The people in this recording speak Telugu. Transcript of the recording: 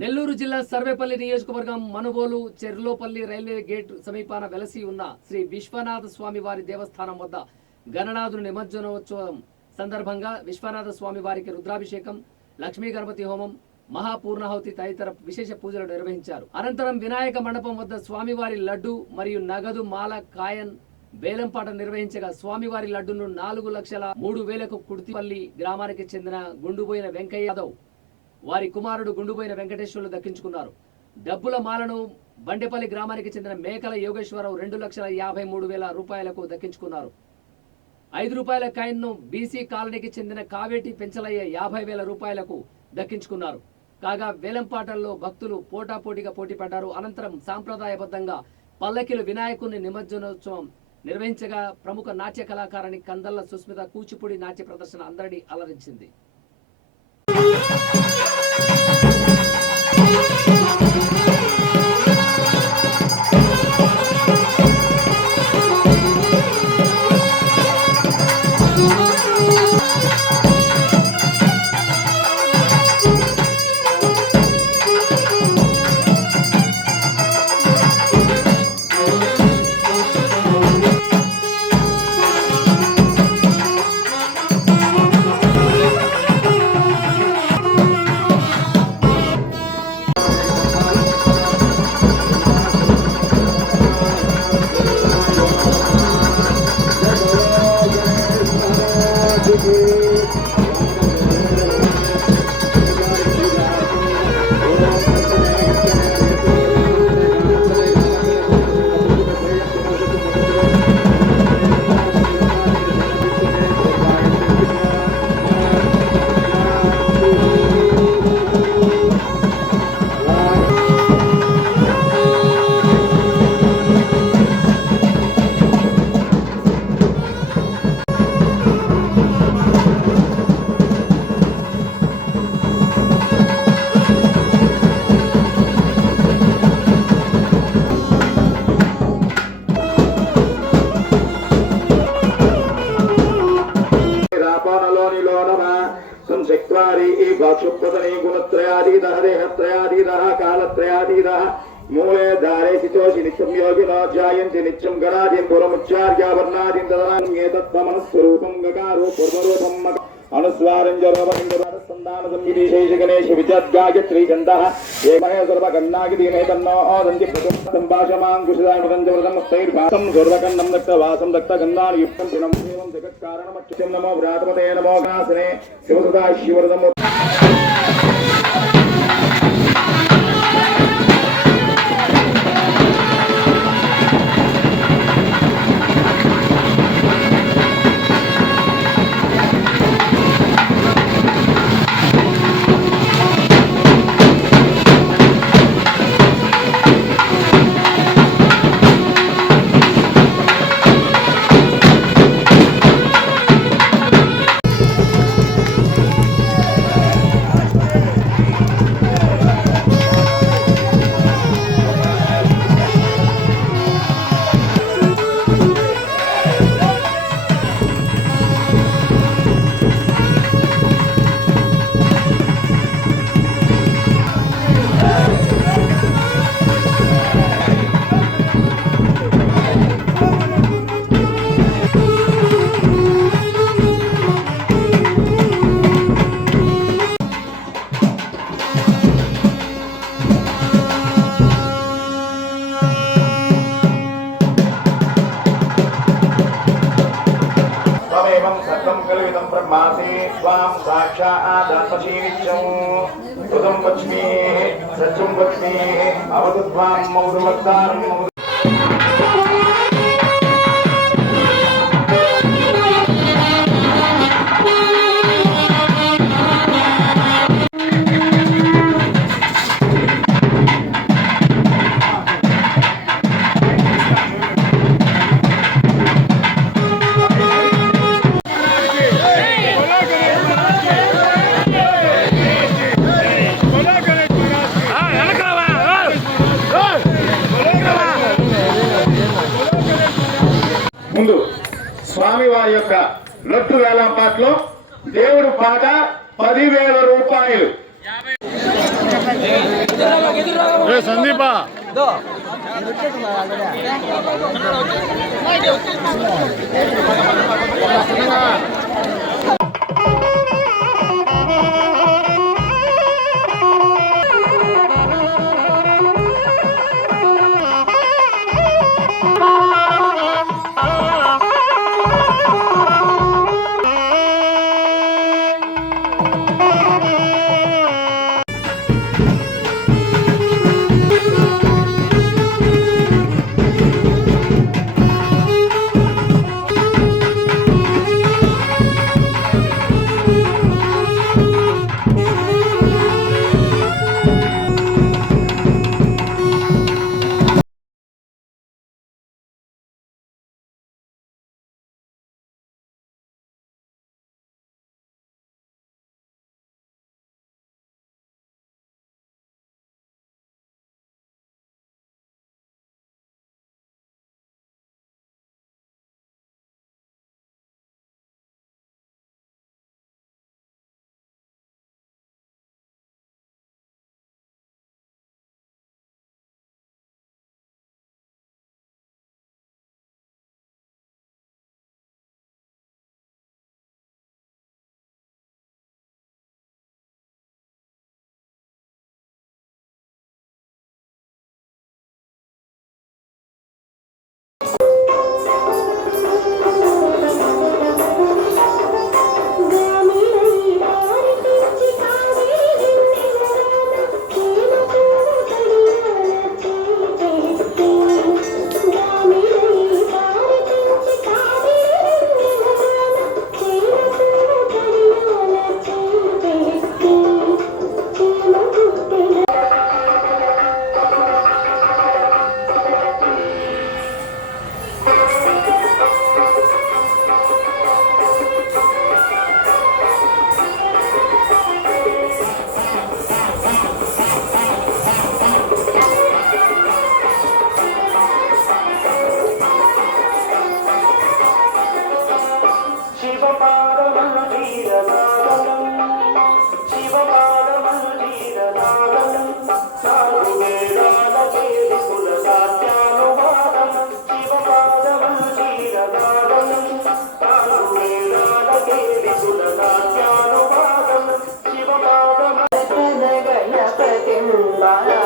నెల్లూరు జిల్లా సర్వేపల్లి నియోజకవర్గం మనుబోలు చెర్లోపల్లి రైల్వే గేట్ సమీపాన వెలసి ఉన్న శ్రీ విశ్వనాథ స్వామి వారి దేవస్థానం వద్ద గణనాథుని నిమజ్జనోత్సవం సందర్భంగా విశ్వనాథ స్వామి వారికి రుద్రాభిషేకం, లక్ష్మీ గణపతి హోమం, మహాపూర్ణాహుతి తదితర విశేష పూజలు నిర్వహించారు. అనంతరం వినాయక మండపం వద్ద స్వామివారి లడ్డు మరియు నగదు మాల కాయన్ వేలంపాట నిర్వహించగా స్వామివారి లడ్డును 4,03,000కు కుర్తిపల్లి గ్రామానికి చెందిన గుండుబోయిన వెంకయ్య యాదవ్ వారి కుమారుడు గుండుబోయిన వెంకటేశ్వర్లు దక్కించుకున్నారు. డబ్బుల మాలను బండేపల్లి గ్రామానికి చెందిన మేకల యోగేశ్వరరావు 2,53,000 రూపాయలకు దక్కించుకున్నారు. 5 రూపాయల కాయిన్ను బీసీ కాలనీకి చెందిన కావేటి పెంచలయ్య 50,000 రూపాయలకు దక్కించుకున్నారు. కాగా వేలంపాటల్లో భక్తులు పోటాపోటీగా పోటీపడ్డారు. అనంతరం సాంప్రదాయబద్ధంగా పల్లకిలు వినాయకుని నిమజ్జనోత్సవం నిర్వహించగా ప్రముఖ నాట్య కళాకారిణి కందల్ల సుస్మిత కూచిపూడి నాట్య ప్రదర్శన అందరినీ అలరించింది. गुणत्रयादीदः देहत्रयादीदः कालत्रयादीदः मूले धारे शितोषि नित्यं योगिनो ध्यायन्ति नित्यं गणादिं पुरमुच्चार्य वर्णादिं ददानं एतत्तमनस्वरूपं गकारो पूर्वरूपं अनुस्वारं जरोपनिन्दवारसन्धान संविदेशेष गणेश विद्यागायत्री छन्दः एकमहे सर्वगन्नागिदीने तन्नो ओदन्ति प्रथमं भाषमां कुशदाय मदञ्जवरदं स्थैर्भासं सर्वकन्नं दत्तवासं दत्तगन्धानि युक्तं गुणं एवं जगत्कारणमच्युतं नमो व्रातमते नमो गासने शिवसदा शिवरदं ब्रह्मासी स्वां साक्षादात्मशीनित्यं सुदं वच्मि सत्यं वच्मि अवतु त्वां मौर्वक्तारं ముందు స్వామి వారి యొక్క లడ్డు వేలంపాట్లో దేవుడు పాట 10,000 రూపాయలు. సందీప గణపతి